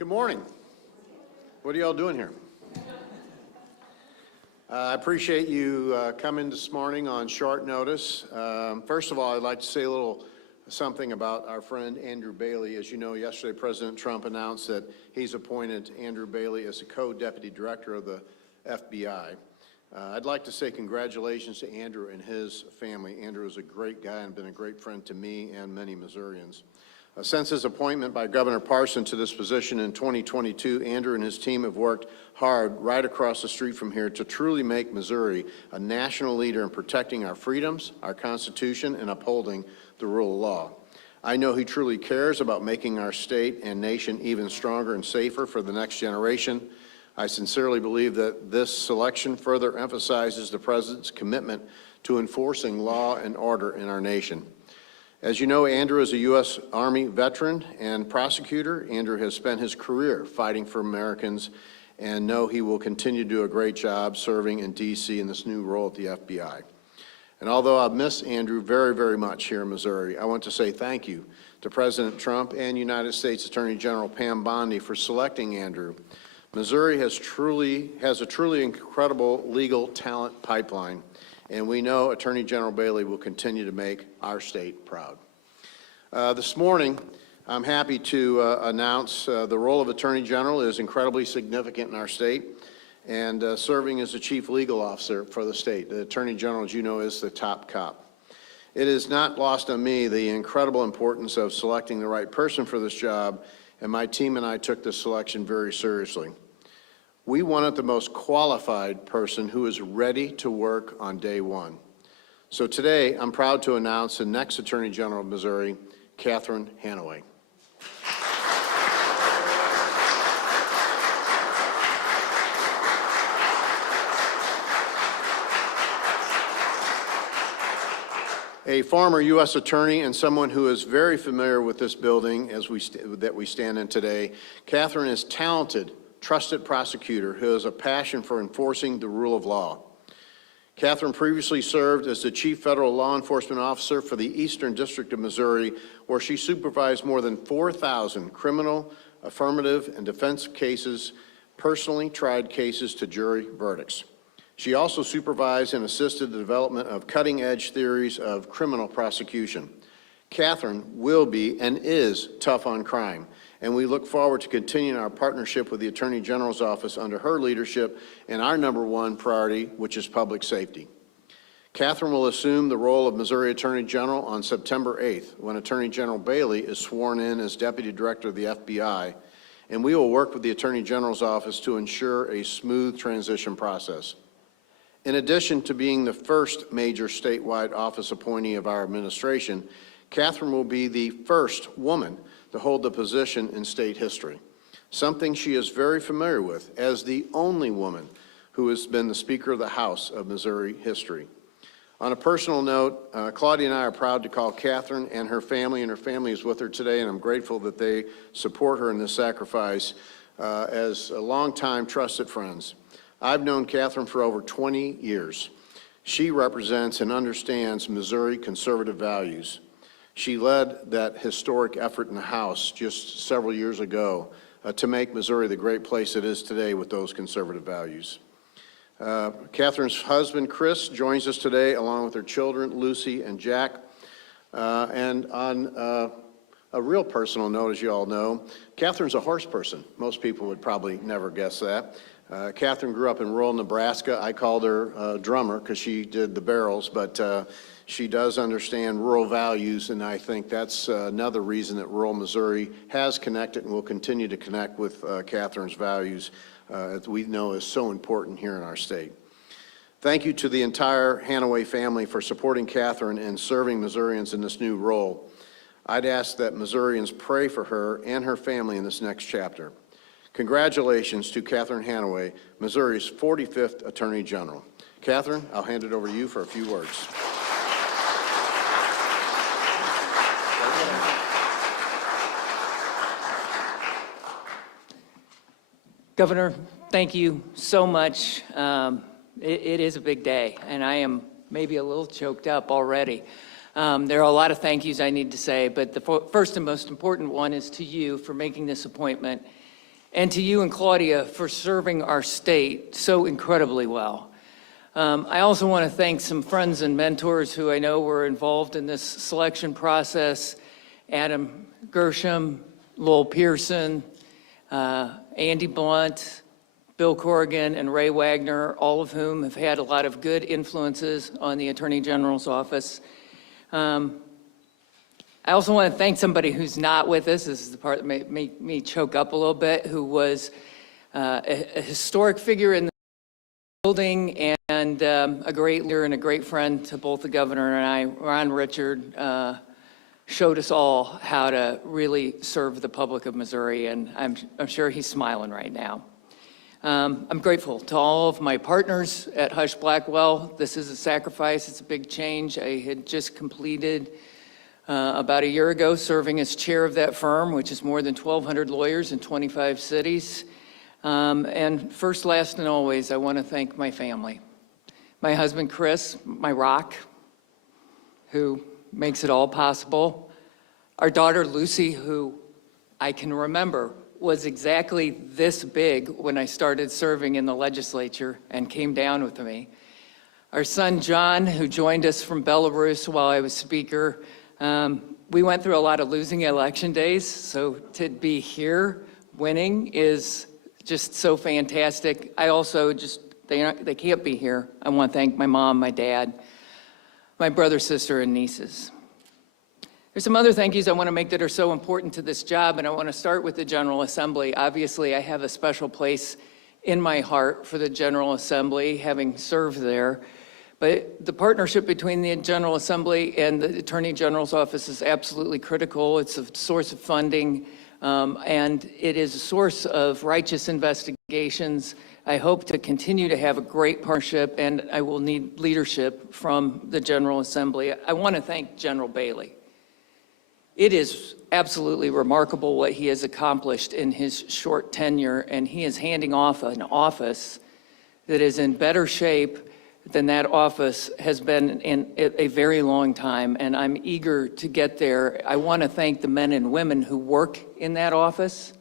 Good morning. What are y'all doing here? I appreciate you coming this morning on short notice. First of all, I'd like to say a little something about our friend Andrew Bailey. As you know, yesterday President Trump announced that he's appointed Andrew Bailey as the co-deputy director of the FBI. I'd like to say congratulations to Andrew and his family. Andrew is a great guy and been a great friend to me and many Missourians. Since his appointment by Governor Parson to this position in 2022, Andrew and his team have worked hard right across the street from here to truly make Missouri a national leader in protecting our freedoms, our Constitution, and upholding the rule of law. I know he truly cares about making our state and nation even stronger and safer for the next generation. I sincerely believe that this selection further emphasizes the President's commitment to enforcing law and order in our nation. As you know, Andrew is a U.S. Army veteran and prosecutor. Andrew has spent his career fighting for Americans and know he will continue to do a great job serving in D.C. in this new role at the FBI. And although I've missed Andrew very, very much here in Missouri, I want to say thank you to President Trump and United States Attorney General Pam Bondi for selecting Andrew. Missouri has a truly incredible legal talent pipeline, and we know Attorney General Bailey will continue to make our state proud. This morning, I'm happy to announce the role of Attorney General is incredibly significant in our state, and serving as the Chief Legal Officer for the state. The Attorney General, as you know, is the top cop. It is not lost on me the incredible importance of selecting the right person for this job, and my team and I took this selection very seriously. We wanted the most qualified person who is ready to work on day one. So today, I'm proud to announce the next Attorney General of Missouri, Catherine Hanaway. A former U.S. attorney and someone who is very familiar with this building that we stand in today, Catherine is talented, trusted prosecutor who has a passion for enforcing the rule of law. Catherine previously served as the Chief Federal Law Enforcement Officer for the Eastern District of Missouri, where she supervised more than 4,000 criminal, affirmative, and defense cases, personally tried cases to jury verdicts. She also supervised and assisted the development of cutting-edge theories of criminal prosecution. Catherine will be and is tough on crime, and we look forward to continuing our partnership with the Attorney General's office under her leadership and our #1 priority, which is public safety. Catherine will assume the role of Missouri Attorney General on September 8th, when Attorney General Bailey is sworn in as Deputy Director of the FBI, and we will work with the Attorney General's office to ensure a smooth transition process. In addition to being the first major statewide office appointee of our administration, Catherine will be the first woman to hold the position in state history, something she is very familiar with as the only woman who has been the Speaker of the House of Missouri history. On a personal note, Claudia and I are proud to call Catherine and her family is with her today, and I'm grateful that they support her in this sacrifice as a longtime trusted friends. I've known Catherine for over 20 years. She represents and understands Missouri conservative values. She led that historic effort in the House just several years ago to make Missouri the great place it is today with those conservative values. Catherine's husband, Chris, joins us today along with her children, Lucy and Jack. And on a real personal note, as you all know, Catherine's a horse person. Most people would probably never guess that. Catherine grew up in rural Nebraska. I called her a drummer because she did the barrels, but she does understand rural values, and I think that's another reason that rural Missouri has connected and will continue to connect with Catherine's values, as we know is so important here in our state. Thank you to the entire Hanaway family for supporting Catherine and serving Missourians in this new role. I'd ask that Missourians pray for her and her family in this next chapter. Congratulations to Catherine Hanaway, Missouri's 45th Attorney General. Catherine, I'll hand it over to you for a few words. Governor, thank you so much. It is a big day, and I am maybe a little choked up already. There are a lot of thank yous I need to say, but the first and most important one is to you for making this appointment and to you and Claudia for serving our state so incredibly well. I also want to thank some friends and mentors who I know were involved in this selection process: Adam Gershom, Lowell Pearson, Andy Blunt, Bill Corrigan, and Ray Wagner, all of whom have had a lot of good influences on the Attorney General's office. I also want to thank somebody who's not with us. This is the part that made me choke up a little bit, who was a historic figure in the building and a great leader and a great friend to both the governor and I. Ron Richard showed us all how to really serve the public of Missouri, and I'm sure he's smiling right now. I'm grateful to all of my partners at Husch Blackwell. This is a sacrifice. It's a big change. I had just completed about a year ago serving as chair of that firm, which is more than 1,200 lawyers in 25 cities. And first, last, and always, I want to thank my family. My husband, Chris, my rock, who makes it all possible. Our daughter, Lucy, who I can remember was exactly this big when I started serving in the legislature and came down with me. Our son, John, who joined us from Belarus while I was speaker. We went through a lot of losing election days, so to be here winning is just so fantastic. I also they can't be here. I want to thank my mom, my dad, my brother, sister, and nieces. There's some other thank yous I want to make that are so important to this job, and I want to start with the General Assembly. Obviously, I have a special place in my heart for the General Assembly, having served there. But the partnership between the General Assembly and the Attorney General's office is absolutely critical. It's a source of funding, and it is a source of righteous investigations. I hope to continue to have a great partnership, and I will need leadership from the General Assembly. I want to thank General Bailey. It is absolutely remarkable what he has accomplished in his short tenure, and he is handing off an office that is in better shape than that office has been in a very long time, and I'm eager to get there. I want to thank the men and women who work in that office.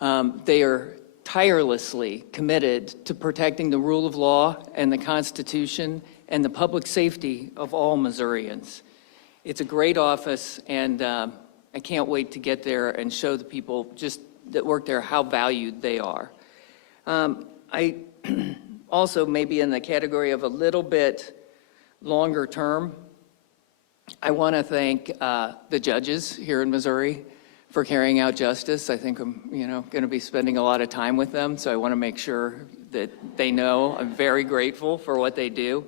They are tirelessly committed to protecting the rule of law and the Constitution and the public safety of all Missourians. It's a great office, and I can't wait to get there and show the people just that work there how valued they are. I also, maybe in the category of a little bit longer term, I want to thank the judges here in Missouri for carrying out justice. I think I'm, going to be spending a lot of time with them, so I want to make sure that they know I'm very grateful for what they do.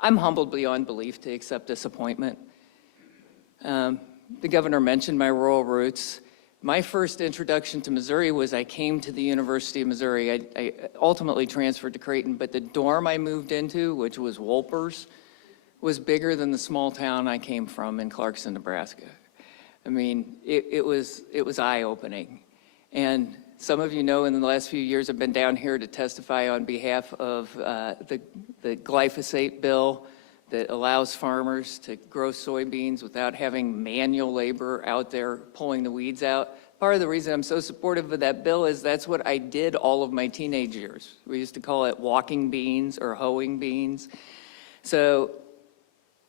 I'm humbled beyond belief to accept this appointment. The governor mentioned my rural roots. My first introduction to Missouri was I came to the University of Missouri. I ultimately transferred to Creighton, but the dorm I moved into, which was Wolpers, was bigger than the small town I came from in Clarkson, Nebraska. I mean, it was eye-opening. And some of you know in the last few years I've been down here to testify on behalf of the glyphosate bill that allows farmers to grow soybeans without having manual labor out there pulling the weeds out. Part of the reason I'm so supportive of that bill is that's what I did all of my teenage years. We used to call it walking beans or hoeing beans. So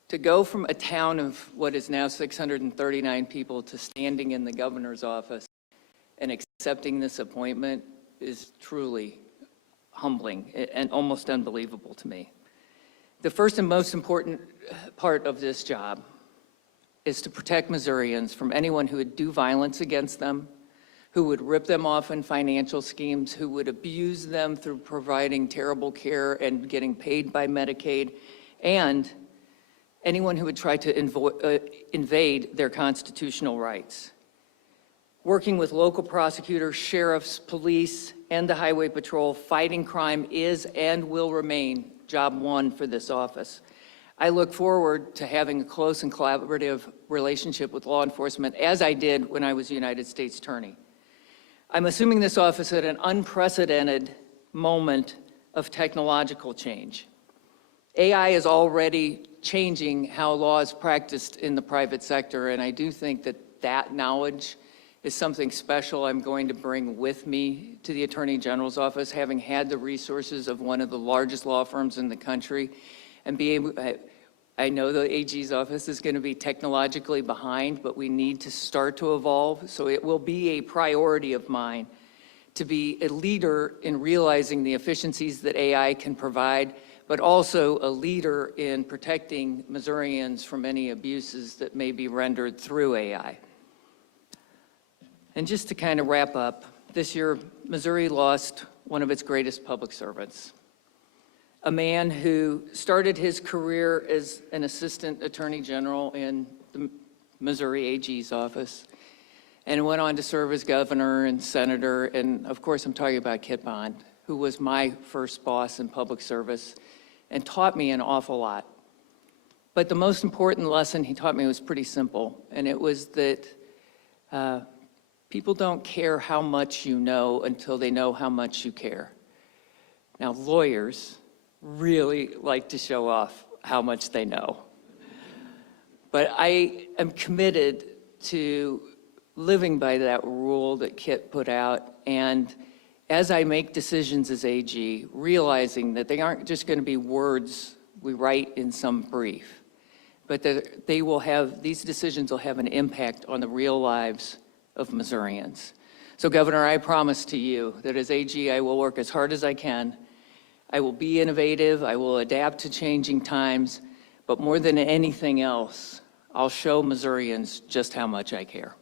to go from a town of what is now 639 people to standing in the governor's office and accepting this appointment is truly humbling and almost unbelievable to me. The first and most important part of this job is to protect Missourians from anyone who would do violence against them, who would rip them off in financial schemes, who would abuse them through providing terrible care and getting paid by Medicaid, and anyone who would try to invade their constitutional rights. Working with local prosecutors, sheriffs, police, and the Highway Patrol, fighting crime is and will remain job one for this office. I look forward to having a close and collaborative relationship with law enforcement, as I did when I was United States Attorney. I'm assuming this office at an unprecedented moment of technological change. AI is already changing how law is practiced in the private sector, and I do think that that knowledge is something special I'm going to bring with me to the Attorney General's office, having had the resources of one of the largest law firms in the country, and be able, I know the AG's office is going to be technologically behind, but we need to start to evolve. So it will be a priority of mine to be a leader in realizing the efficiencies that AI can provide, but also a leader in protecting Missourians from any abuses that may be rendered through AI. And just to kind of wrap up, this year, Missouri lost one of its greatest public servants, a man who started his career as an assistant attorney general in the Missouri AG's office and went on to serve as governor and senator. And of course, I'm talking about Kit Bond, who was my first boss in public service and taught me an awful lot. But the most important lesson he taught me was pretty simple, and it was that people don't care how much you know until they know how much you care. Now, lawyers really like to show off how much they know. But I am committed to living by that rule that Kit put out, and as I make decisions as AG, realizing that they aren't just going to be words we write in some brief, but that they will have, these decisions will have an impact on the real lives of Missourians. So Governor, I promise to you that as AG, I will work as hard as I can. I will be innovative, I will adapt to changing times, but more than anything else, I'll show Missourians just how much I care.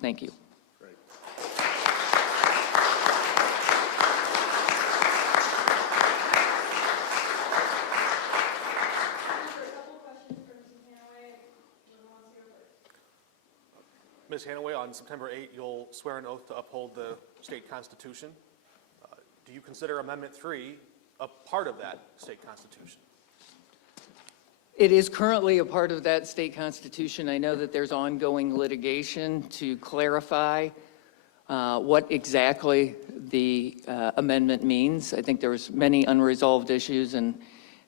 Thank you. Great. Ms. Hanaway, on September 8, you'll swear an oath to uphold the state constitution. Do you consider Amendment 3 a part of that state constitution? It is currently a part of that state constitution. I know that there's ongoing litigation to clarify what exactly the amendment means. I think there's many unresolved issues, and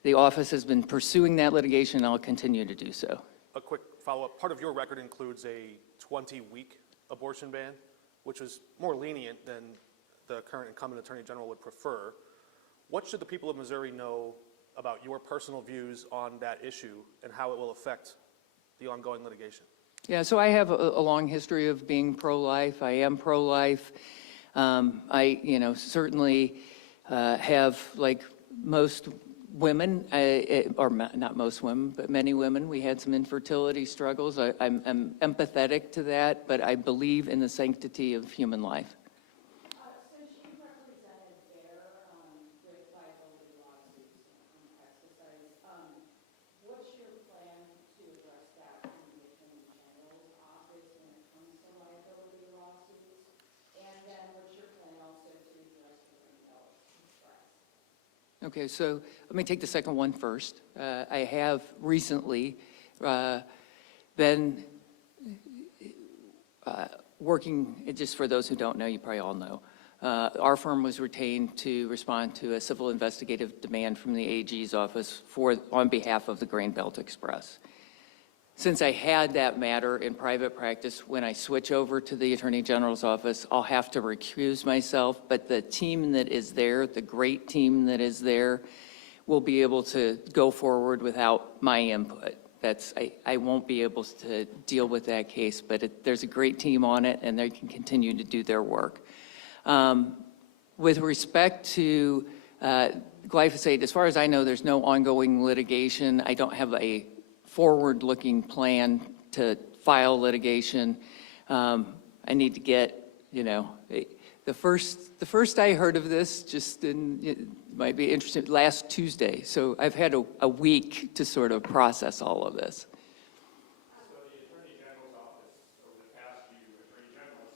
the office has been pursuing that litigation, and I'll continue to do so. A quick follow-up. Part of your record includes a 20-week abortion ban, which was more lenient than the current incumbent Attorney General would prefer. What should the people of Missouri know about your personal views on that issue and how it will affect the ongoing litigation? Yeah, so I have a long history of being pro-life. I am pro-life. I, certainly have, like most women, or not most women, but many women, we had some infertility struggles. I'm empathetic to that, but I believe in the sanctity of human life. Since you represented there with liability lawsuits on exercise, what's your plan to address that in the Attorney General's office when it comes to liability lawsuits? And then what's your plan also to address the Greenbelt Express? Okay, so let me take the second one first. I have recently been working, just for those who don't know, you probably all know, our firm was retained to respond to a civil investigative demand from the AG's office on behalf of the Greenbelt Express. Since I had that matter in private practice, when I switch over to the Attorney General's office, I'll have to recuse myself, but the team that is there, the great team that is there, will be able to go forward without my input. I won't be able to deal with that case, but there's a great team on it, and they can continue to do their work. With respect to glyphosate, as far as I know, there's no ongoing litigation. I don't have a forward-looking plan to file litigation. I need to get, the first I heard of this, it might be interesting, last Tuesday. So I've had a week to sort of process all of this. So the Attorney General's office, over the past few Attorney Generals,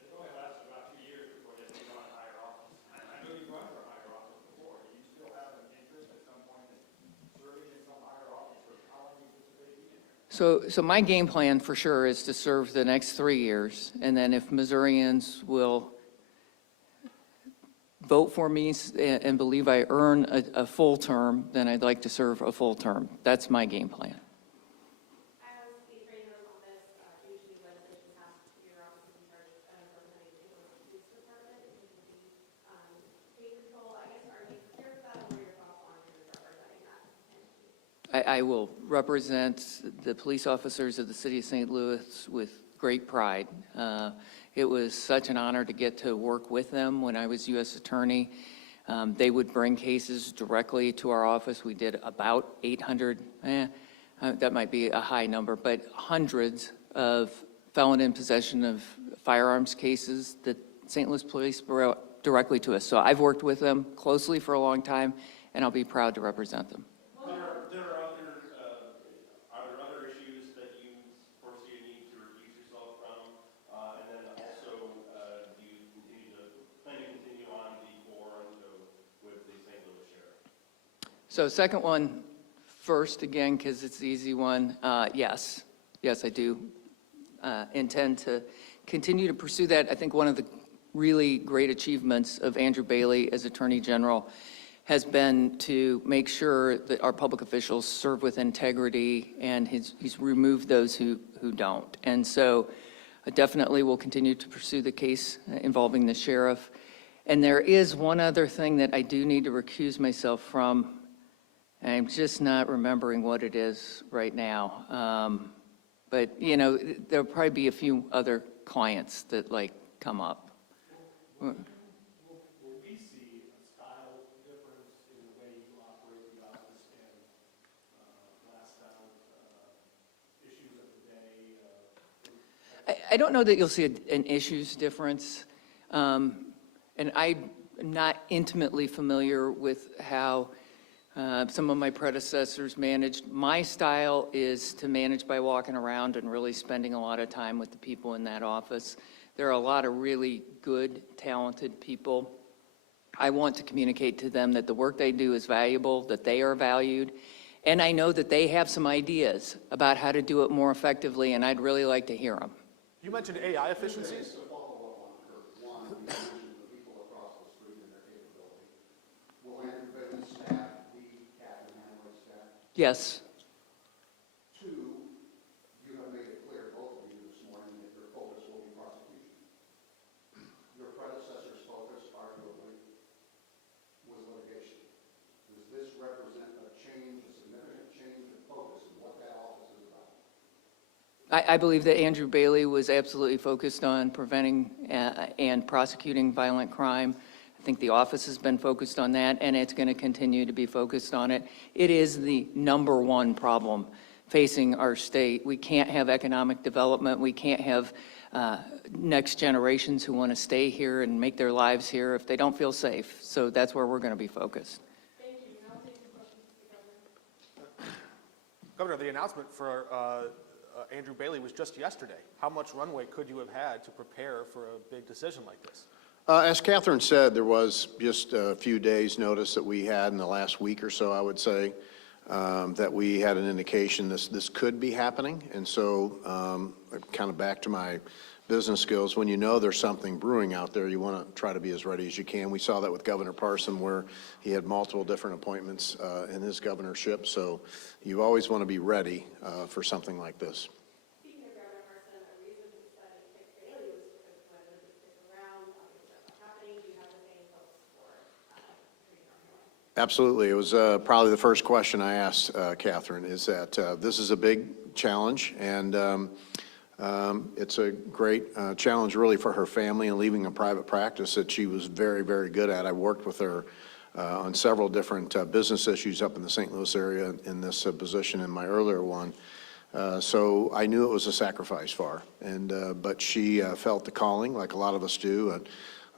it's only lasted about 2 years before they take on a higher office. I know you've run for a higher office before. Do you still have an interest at some point in serving in some higher office, or how long do you anticipate being there? So my game plan for sure is to serve the next 3 years, and then if Missourians will vote for me and believe I earn a full term, then I'd like to serve a full term. That's my game plan. As the Attorney General's office, usually legislation has your office in charge of I will represent the police officers of the city of St. Louis with great pride. It was such an honor to get to work with them when I was U.S. Attorney. They would bring cases directly to our office. We did about 800, that might be a high number, but hundreds of felon in possession of firearms cases that St. Louis Police brought directly to us. So I've worked with them closely for a long time, and I'll be proud to represent them. Are there other issues that you foresee a need to recuse yourself from? And then also, do you plan to continue on the forum with the St. Louis Sheriff? So second one first, again, because it's the easy one. Yes, I do intend to continue to pursue that. I think one of the really great achievements of Andrew Bailey as Attorney General has been to make sure that our public officials serve with integrity, and he's removed those who don't. And so I definitely will continue to pursue the case involving the sheriff. And there is one other thing that I do need to recuse myself from. I'm just not remembering what it is right now. But, you know, there'll probably be a few other clients that come up. Will we see a style difference in the way you operate the office and blast out issues of the day? I don't know that you'll see an issues difference. And I'm not intimately familiar with how some of my predecessors managed. My style is to manage by walking around and really spending a lot of time with the people in that office. There are a lot of really good, talented people. I want to communicate to them that the work they do is valuable, that they are valued, and I know that they have some ideas about how to do it more effectively, and I'd really like to hear them. You mentioned AI efficiencies. One, you mentioned the people across the street and their capability. Will Andrew Bailey's staff be Catherine Hanaway's staff? Yes. Two, you have made it clear, both of you this morning, that your focus will be prosecution. Your predecessor's focus, arguably, was litigation. Does this represent a change, a significant change in focus in what that office is about? I believe that Andrew Bailey was absolutely focused on preventing and prosecuting violent crime. I think the office has been focused on that, and it's going to continue to be focused on it. It is the #1 problem facing our state. We can't have economic development. We can't have next generations who want to stay here and make their lives here if they don't feel safe. So that's where we're going to be focused. Thank you. Now take some questions to the governor. Governor, the announcement for Andrew Bailey was just yesterday. How much runway could you have had to prepare for a big decision like this? As Catherine said, there was just a few days' notice that we had in the last week or so, I would say, that we had an indication this could be happening. And so kind of back to my business skills, when you know there's something brewing out there, you want to try to be as ready as you can. We saw that with Governor Parson, where he had multiple different appointments in his governorship. So you always want to be ready for something like this. Speaking of Governor Parson, a reason he decided to pick Bailey was because he wanted to stick around. Obviously, that's not happening. Do you have the same hopes for Attorney Hanaway? Absolutely. It was probably the first question I asked Catherine, is that this is a big challenge, and it's a great challenge really for her family, and leaving a private practice that she was very, very good at. I worked with her on several different business issues up in the St. Louis area in this position in my earlier one. So I knew it was a sacrifice for her, but she felt the calling like a lot of us do. And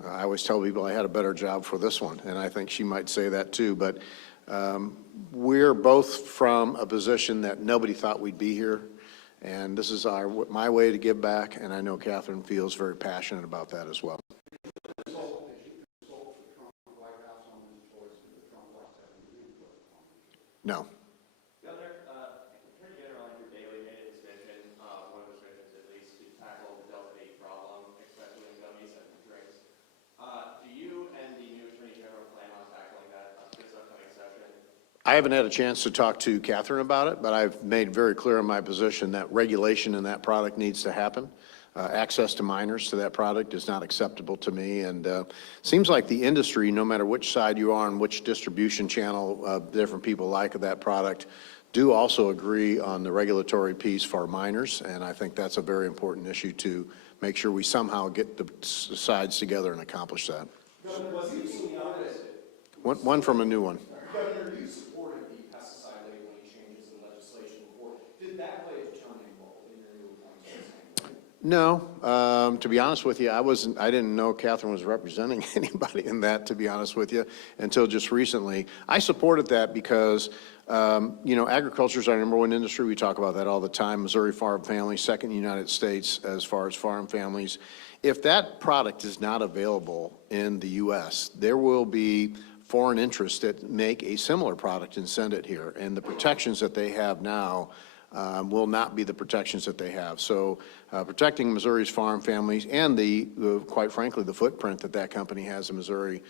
I always tell people I had a better job for this one, and I think she might say that too. But we're both from a position that nobody thought we'd be here, and this is my way to give back, and I know Catherine feels very passionate about that as well. No. Governor, Attorney General Andrew Bailey made a decision, one of his decisions at least, to tackle the Delta 8 problem, especially in gummies and drinks. Do you and the new Attorney General plan on tackling that this upcoming session? I haven't had a chance to talk to Catherine about it, but I've made very clear in my position that regulation in that product needs to happen. Access to minors to that product is not acceptable to me, and seems like the industry, no matter which side you are on which distribution channel different people like of that product, do also agree on the regulatory piece for minors, and I think that's a very important issue to make sure we somehow get the sides together and accomplish that. Governor, was he in the office? One from a new one. Governor, you supported the pesticide labeling changes in legislation before. Did that play a determining role in your new appointment? No, to be honest with you, I didn't know Catherine was representing anybody in that, to be honest with you, until just recently. I supported that because, agriculture is our number one industry. We talk about that all the time. Missouri farm families, second in the United States as far as farm families. If that product is not available in the U.S., there will be foreign interests that make a similar product and send it here. And the protections that they have now will not be the protections that they have. So protecting Missouri's farm families and quite frankly, the footprint that that company has in Missouri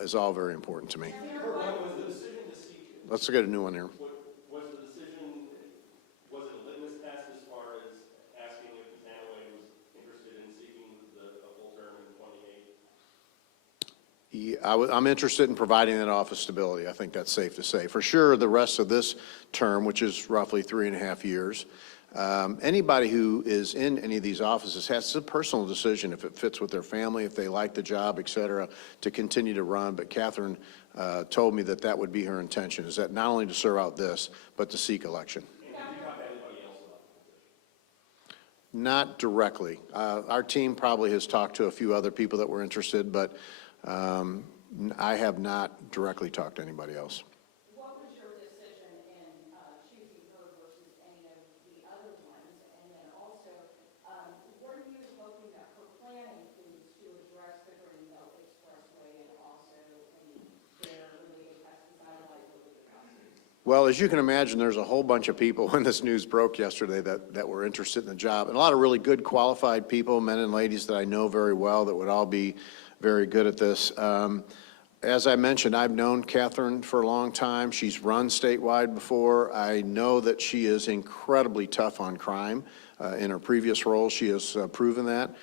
is all very important to me. Was the decision to seek, Let's get a new one here. was the decision, was it a litmus test as far as asking if Ms. Hanaway was interested in seeking a full term in 28? I'm interested in providing that office stability. I think that's safe to say. For sure, the rest of this term, which is roughly 3.5 years, anybody who is in any of these offices has a personal decision if it fits with their family, if they like the job, et cetera, to continue to run. But Catherine told me that that would be her intention, is that not only to serve out this, but to seek election. And did you talk to anybody else about the position? Not directly. Our team probably has talked to a few other people that were interested, but I have not directly talked to anybody else. What was your decision in choosing her versus any of the other ones? And then also, what are you hoping that her plan includes to address the Greenbelt Expressway and also any related pesticide liability lawsuits? Well, as you can imagine, there's a whole bunch of people when this news broke yesterday that were interested in the job, and a lot of really good qualified people, men and ladies that I know very well that would all be very good at this. As I mentioned, I've known Catherine for a long time. She's run statewide before. I know that she is incredibly tough on crime. In her previous role, she has proven that.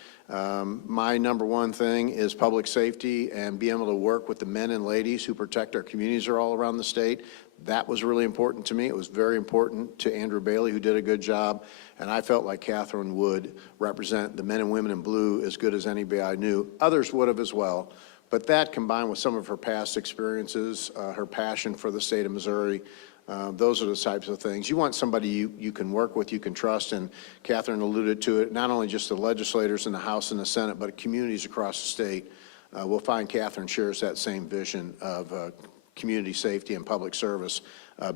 My number one thing is public safety and being able to work with the men and ladies who protect our communities all around the state. That was really important to me. It was very important to Andrew Bailey, who did a good job, and I felt like Catherine would represent the men and women in blue as good as anybody I knew. Others would have as well, but that combined with some of her past experiences, her passion for the state of Missouri, those are the types of things. You want somebody you can work with, you can trust, and Catherine alluded to it, not only just the legislators in the House and the Senate, but communities across the state. We'll find Catherine shares that same vision of community safety and public service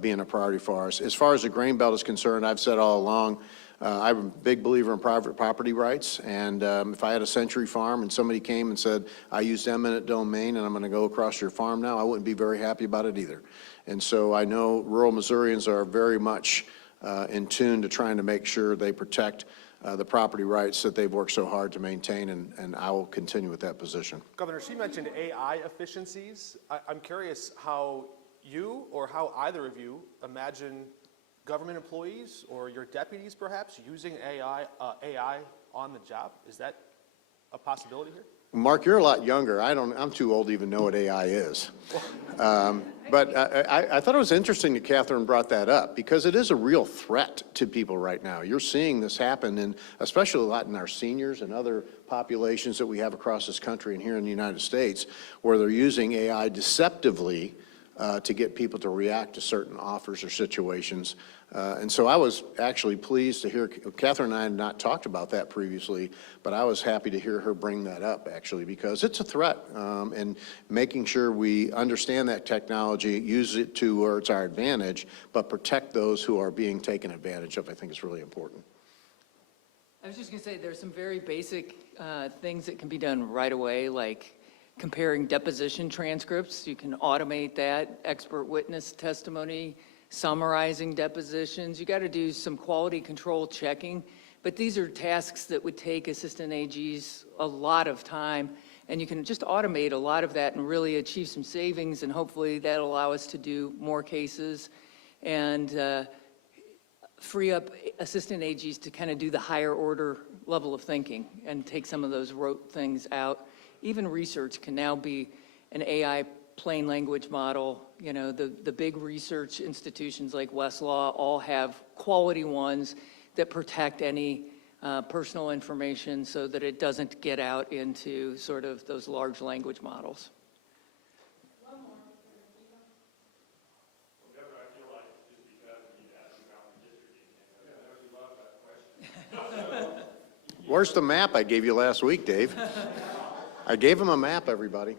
being a priority for us. As far as the grain belt is concerned, I've said all along, I'm a big believer in private property rights, and if I had a Century Farm and somebody came and said, I used eminent domain and I'm going to go across your farm now, I wouldn't be very happy about it either. And so I know rural Missourians are very much in tune to trying to make sure they protect the property rights that they've worked so hard to maintain, and I will continue with that position. Governor, she mentioned AI efficiencies. I'm curious how you or how either of you imagine government employees or your deputies perhaps using AI on the job. Is that a possibility here? Mark, you're a lot younger. I'm too old to even know what AI is. But I thought it was interesting that Catherine brought that up because it is a real threat to people right now. You're seeing this happen, and especially a lot in our seniors and other populations that we have across this country and here in the United States, where they're using AI deceptively to get people to react to certain offers or situations. And so I was actually pleased to hear, Catherine and I had not talked about that previously, but I was happy to hear her bring that up actually, because it's a threat, and making sure we understand that technology, use it to where it's our advantage, but protect those who are being taken advantage of, I think is really important. I was just going to say there's some very basic things that can be done right away, like comparing deposition transcripts. You can automate that, expert witness testimony, summarizing depositions. You got to do some quality control checking, but these are tasks that would take assistant AGs a lot of time, and you can just automate a lot of that and really achieve some savings, and hopefully that'll allow us to do more cases and free up assistant AGs to kind of do the higher order level of thinking and take some of those rote things out. Even research can now be an AI plain language model. You know, the big research institutions like Westlaw all have quality ones that protect any personal information so that it doesn't get out into sort of those large language models. Well, Deborah, I feel like just because we asked you about redistricting, I know you love that question. Where's the map I gave you last week, Dave? I gave him a map, everybody.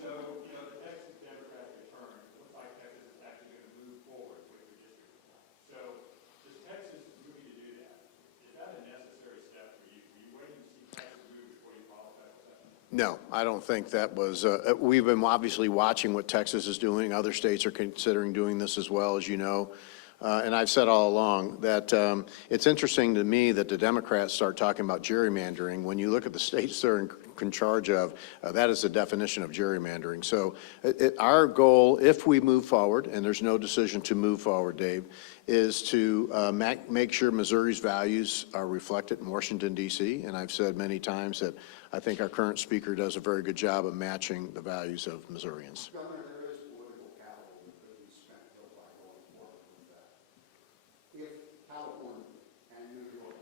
So, you know, the Texas Democratic return, it looks like Texas is actually going to move forward with redistricting. So, does Texas move you to do that? Is that a necessary step for you? Were you waiting to see Texas move before you filed a special session? No, I don't think that was, we've been obviously watching what Texas is doing. Other states are considering doing this as well, as you know. And I've said all along that it's interesting to me that the Democrats start talking about gerrymandering. When you look at the states they're in charge of, that is the definition of gerrymandering. So our goal, if we move forward, and there's no decision to move forward, Dave, is to make sure Missouri's values are reflected in Washington, D.C. And I've said many times that I think our current speaker does a very good job of matching the values of Missourians. Governor, there is political capital that could be spent by going forward with that. If California and New York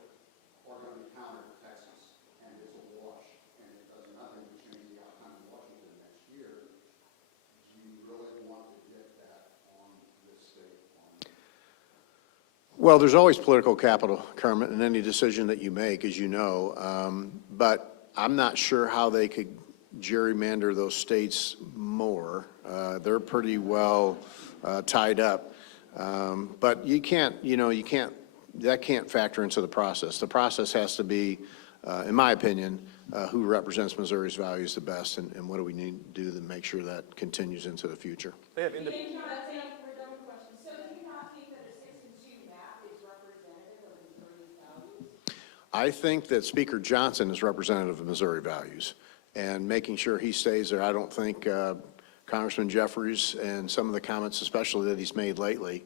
are going to counter Texas and it's a wash and it does nothing to change the outcome in Washington next year, do you really want to get that on this state? Well, there's always political capital, Kermit, in any decision that you make, as you know. But I'm not sure how they could gerrymander those states more. They're pretty well tied up. But you can't, that can't factor into the process. The process has to be, in my opinion, who represents Missouri's values the best, and what do we need to do to make sure that continues into the future. They have We're done with questions. So do you not think that a 6-2 map is representative of Missouri's values? I think that Speaker Johnson is representative of Missouri values, and making sure he stays there. I don't think Congressman Jeffries and some of the comments, especially that he's made lately,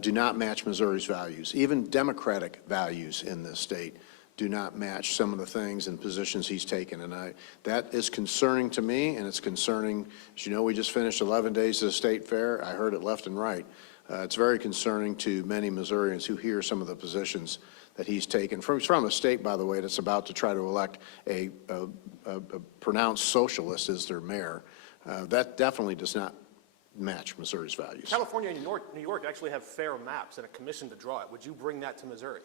do not match Missouri's values. Even Democratic values in this state do not match some of the things and positions he's taken. And that is concerning to me, and it's concerning, as you know, we just finished 11 days of the state fair. I heard it left and right. It's very concerning to many Missourians who hear some of the positions that he's taken from a state, by the way, that's about to try to elect a pronounced socialist as their mayor. That definitely does not match Missouri's values. California and New York actually have fair maps and a commission to draw it. Would you bring that to Missouri?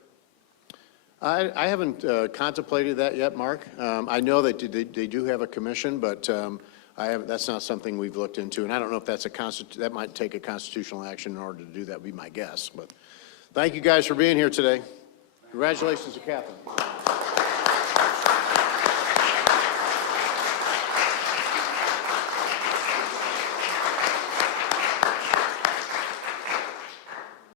I haven't contemplated that yet, Mark. I know that they do have a commission, but that's not something we've looked into, and I don't know if that's that might take a constitutional action in order to do that, would be my guess. But thank you guys for being here today. Congratulations to Catherine.